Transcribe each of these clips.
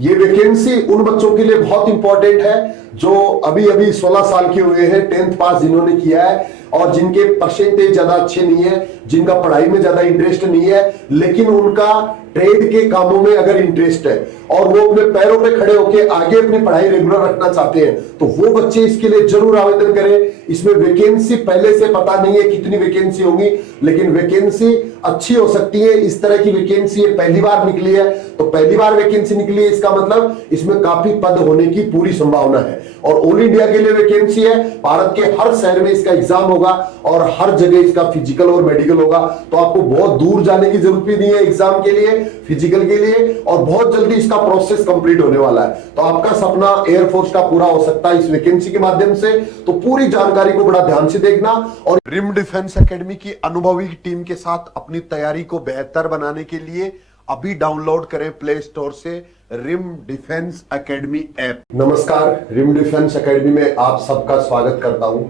ये वैकेंसी उन बच्चों के लिए बहुत इंपॉर्टेंट है जो अभी अभी 16 साल के हुए हैं, 10th पास जिन्होंने किया है और जिनके परसेंटेज ज्यादा अच्छे नहीं है, जिनका पढ़ाई में ज्यादा इंटरेस्ट नहीं है, लेकिन उनका ट्रेड के कामों में अगर इंटरेस्ट है और वो अपने पैरों पे खड़े होकर आगे अपनी पढ़ाई रेगुलर रखना चाहते हैं, तो वो बच्चे इसके लिए जरूर आवेदन करें। इसमें वैकेंसी पहले से पता नहीं है कितनी वैकेंसी होंगी, लेकिन वैकेंसी अच्छी हो सकती है। इस तरह की वैकेंसी पहली बार निकली है, तो पहली बार वैकेंसी निकली है इसका मतलब इसमें काफी पद होने की पूरी संभावना है। और ऑल इंडिया के लिए वैकेंसी है, भारत के हर शहर में इसका एग्जाम होगा और हर जगह इसका फिजिकल और मेडिकल होगा। तो आपको बहुत दूर जाने की जरूरत भी नहीं है एग्जाम के लिए, फिजिकल के लिए, और बहुत जल्दी इसका प्रोसेस कंप्लीट होने वाला है। तो आपका सपना एयरफोर्स का पूरा हो सकता है इस वैकेंसी के माध्यम से। तो पूरी जानकारी को बड़ा ध्यान से देखना और रिम डिफेंस एकेडमी की अनुभवी टीम के साथ अपनी तैयारी को बेहतर बनाने के लिए अभी डाउनलोड करें प्ले स्टोर से रिम डिफेंस एकेडमी ऐप। नमस्कार, रिम डिफेंस एकेडमी में आप सबका स्वागत करता हूं।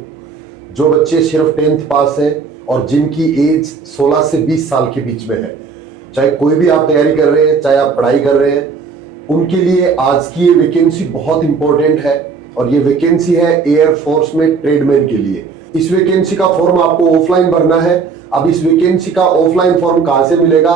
जो बच्चे सिर्फ 10th पास हैं और जिनकी एज 16 से 20 साल के बीच में है, चाहे कोई भी आप तैयारी कर रहे हैं, चाहे आप पढ़ाई कर रहे हैं, उनके लिए आज की ये वैकेंसी बहुत इंपॉर्टेंट है। और ये वैकेंसी है एयरफोर्स में ट्रेडमैन के लिए। इस वैकेंसी का फॉर्म आपको ऑफलाइन भरना है। अब इस वैकेंसी का ऑफलाइन फॉर्म कहां से मिलेगा,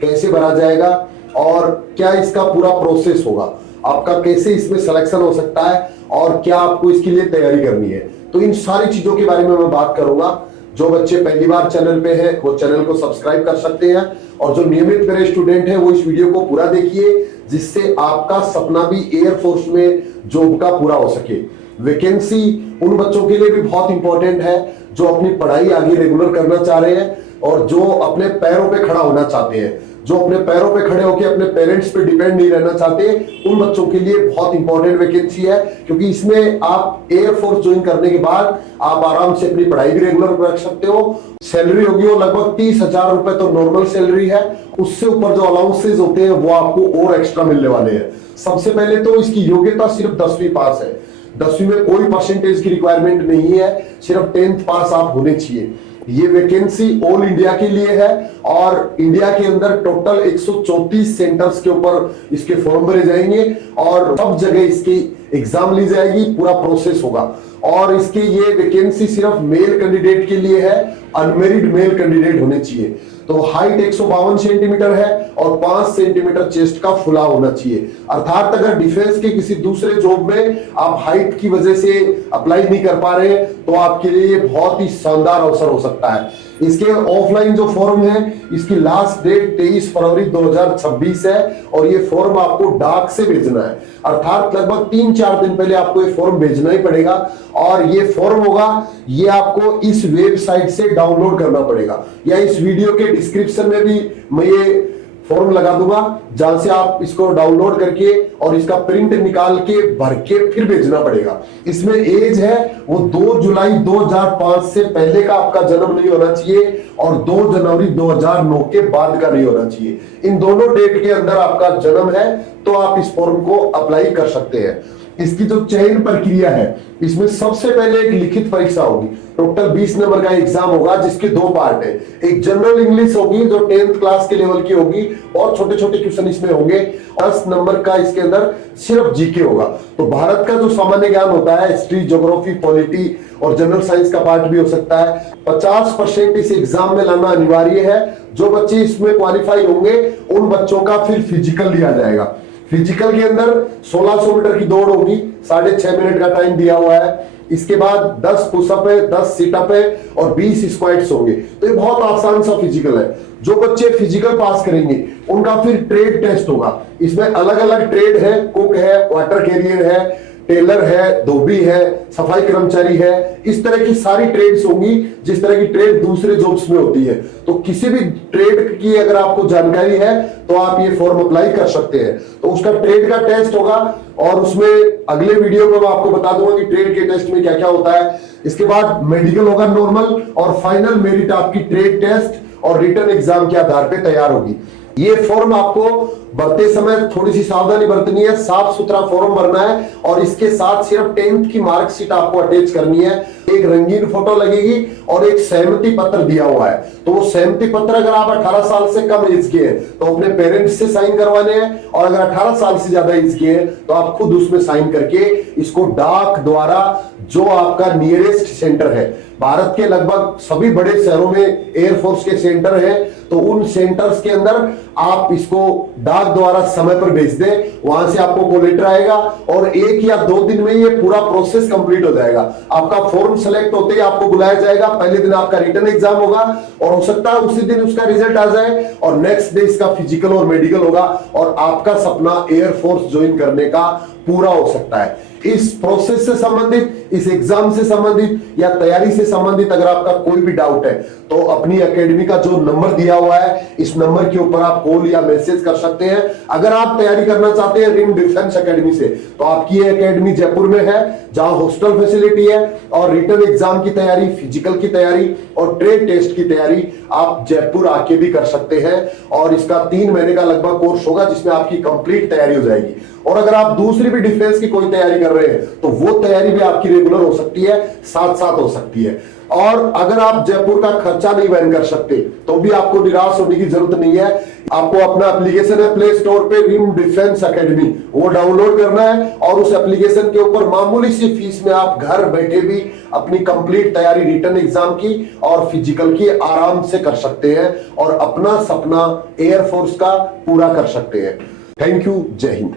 कैसे भरा जाएगा और क्या इसका पूरा प्रोसेस होगा, आपका कैसे इसमें सिलेक्शन हो सकता है और क्या आपको इसके लिए तैयारी करनी है, तो इन सारी चीजों के बारे में मैं बात करूंगा। जो बच्चे पहली बार चैनल पे हैं वो चैनल को सब्सक्राइब कर सकते हैं और जो नियमित मेरे स्टूडेंट हैं वो इस वीडियो को पूरा देखिए, जिससे आपका सपना भी एयरफोर्स में जॉब का पूरा हो सके। वैकेंसी उन बच्चों के लिए भी बहुत इंपॉर्टेंट है जो अपनी पढ़ाई आगे रेगुलर करना चाह रहे हैं और जो अपने पैरों पे खड़ा होना चाहते हैं, जो अपने पैरों पे खड़े होकर अपने पेरेंट्स पे डिपेंड नहीं रहना चाहते, उन बच्चों के लिए बहुत इंपॉर्टेंट वैकेंसी है। क्योंकि इसमें आप एयरफोर्स ज्वाइन करने के बाद आप आराम से अपनी पढ़ाई भी रेगुलर रख सकते हो। सैलरी होगी वो लगभग 30,000 रुपए तो नॉर्मल सैलरी है, उससे ऊपर जो अलाउंसेज होते हैं वो आपको और एक्स्ट्रा मिलने वाले हैं। सबसे पहले तो इसकी योग्यता सिर्फ 10वीं पास है। 10वीं में कोई परसेंटेज की रिक्वायरमेंट नहीं है, सिर्फ 10th पास आप होने चाहिए। ये वैकेंसी ऑल इंडिया के लिए है और इंडिया के अंदर टोटल 134 सेंटर्स के ऊपर इसके फॉर्म भरे जाएंगे और सब जगह इसकी एग्जाम ली जाएगी, पूरा प्रोसेस होगा। और इसके ये वैकेंसी सिर्फ मेल कैंडिडेट के लिए है, अनमेरिड मेल कैंडिडेट होने चाहिए। तो हाइट 152 सेंटीमीटर है और 5 सेंटीमीटर चेस्ट का फुला होना चाहिए। अर्थात अगर डिफेंस के किसी दूसरे जॉब में आप हाइट की वजह से अप्लाई नहीं कर पा रहे तो आपके लिए बहुत ही शानदार अवसर हो सकता है। इसके ऑफलाइन जो फॉर्म है इसकी लास्ट डेट 23 फरवरी 2026 है और ये फॉर्म आपको डाक से भेजना है। अर्थात लगभग 3-4 दिन पहले आपको ये फॉर्म भेजना ही पड़ेगा और ये फॉर्म होगा ये आपको इस वेबसाइट से डाउनलोड करना पड़ेगा या इस वीडियो के डिस्क्रिप्शन में भी मैं ये फॉर्म लगा दूंगा, जहां से आप इसको डाउनलोड करके और इसका प्रिंट निकाल के भर के फिर भेजना पड़ेगा। इसमें एज है वो 2 जुलाई 2005 से पहले का आपका जन्म नहीं होना चाहिए और 2 जनवरी 2009 के बाद का नहीं होना चाहिए। इन दोनों डेट के अंदर आपका जन्म है तो आप इस फॉर्म को अप्लाई कर सकते हैं। इसकी जो चयन प्रक्रिया है इसमें सबसे पहले एक लिखित परीक्षा होगी। टोटल 20 नंबर का एग्जाम होगा जिसके 2 पार्ट है। एक जनरल इंग्लिश होगी जो 10th क्लास के लेवल की होगी, बहुत छोटे छोटे क्वेश्चन इसमें होंगे। 10 नंबर का इसके अंदर सिर्फ जीके होगा। तो भारत का जो सामान्य ज्ञान होता है, हिस्ट्री, ज्योग्राफी, पॉलिटी और जनरल साइंस का पार्ट भी हो सकता है। 50% इस एग्जाम में लाना अनिवार्य है। जो बच्चे इसमें क्वालिफाई होंगे उन बच्चों का फिर फिजिकल लिया जाएगा। फिजिकल के अंदर 1600 मीटर की दौड़ होगी, 6.5 मिनट का टाइम दिया हुआ है। इसके बाद 10 पुशअप है, 10 सिटअप है और 20 स्क्वाट्स होंगे। तो ये बहुत आसान सा फिजिकल है। जो बच्चे फिजिकल पास करेंगे उनका फिर ट्रेड टेस्ट होगा। इसमें अलग अलग ट्रेड है, कुक है, वाटर कैरियर है, टेलर है, धोबी है, सफाई कर्मचारी है। इस तरह की सारी ट्रेड्स होंगी जिस तरह की ट्रेड दूसरे जॉब्स में होती है। तो किसी भी ट्रेड की अगर आपको जानकारी है तो आप ये फॉर्म अप्लाई कर सकते हैं। तो उसका ट्रेड का टेस्ट होगा और उसमें अगले वीडियो में मैं आपको बता दूंगा कि ट्रेड के टेस्ट में क्या क्या होता है। इसके बाद मेडिकल होगा नॉर्मल और फाइनल मेरिट आपकी ट्रेड टेस्ट और रिटन एग्जाम के आधार पर तैयार होगी। ये फॉर्म आपको भरते समय थोड़ी सी सावधानी बरतनी है, साफ सुथरा फॉर्म भरना है और इसके साथ सिर्फ 10th की मार्कशीट आपको अटैच करनी है। एक रंगीन फोटो लगेगी और एक सहमति पत्र दिया हुआ है। तो वो सहमति पत्र अगर आप 18 साल से कम एज के हैं तो अपने पेरेंट्स से साइन करवाने हैं, और अगर 18 साल से ज्यादा एज के हैं तो आप खुद उसमें साइन करके इसको डाक द्वारा, जो आपका नियरेस्ट सेंटर है, भारत के लगभग सभी बड़े शहरों में एयरफोर्स के सेंटर हैं, तो उन सेंटर्स के अंदर आप इसको डाक द्वारा समय पर भेज दें। वहां से आपको वो लेटर आएगा और 1 या 2 दिन में ये पूरा प्रोसेस कंप्लीट हो जाएगा। आपका फॉर्म सेलेक्ट होते ही आपको बुलाया जाएगा, पहले दिन आपका रिटन एग्जाम होगा और हो सकता है उसी दिन उसका रिजल्ट आ जाए और नेक्स्ट डे इसका फिजिकल और मेडिकल होगा और आपका सपना एयरफोर्स ज्वाइन करने का पूरा हो सकता है। इस प्रोसेस से संबंधित, इस एग्जाम से संबंधित या तैयारी से संबंधित अगर आपका कोई भी डाउट है तो अपनी एकेडमी का जो नंबर दिया हुआ है, इस नंबर के ऊपर आप कॉल या मैसेज कर सकते हैं। अगर आप तैयारी करना चाहते हैं रिम डिफेंस एकेडमी से, तो आपकी ये एकेडमी जयपुर में है, जहां हॉस्टल फैसिलिटी है और रिटन एग्जाम की तैयारी, फिजिकल की तैयारी और ट्रेड टेस्ट की तैयारी आप जयपुर आके भी कर सकते हैं। और इसका 3 महीने का लगभग कोर्स होगा जिसमें आपकी कंप्लीट तैयारी हो जाएगी। और अगर आप दूसरी भी डिफेंस की कोई तैयारी कर रहे हैं तो वो तैयारी भी आपकी रेगुलर हो सकती है, साथ साथ हो सकती है। और अगर आप जयपुर का खर्चा नहीं वहन कर सकते तो भी आपको निराश होने की जरूरत नहीं है। आपको अपना एप्लीकेशन है प्ले स्टोर पे रिम डिफेंस एकेडमी, वो डाउनलोड करना है और उस एप्लीकेशन के ऊपर मामूली सी फीस में आप घर बैठे भी अपनी कंप्लीट तैयारी रिटन एग्जाम की और फिजिकल की आराम से कर सकते हैं और अपना सपना एयरफोर्स का पूरा कर सकते हैं। थैंक यू, जय हिंद।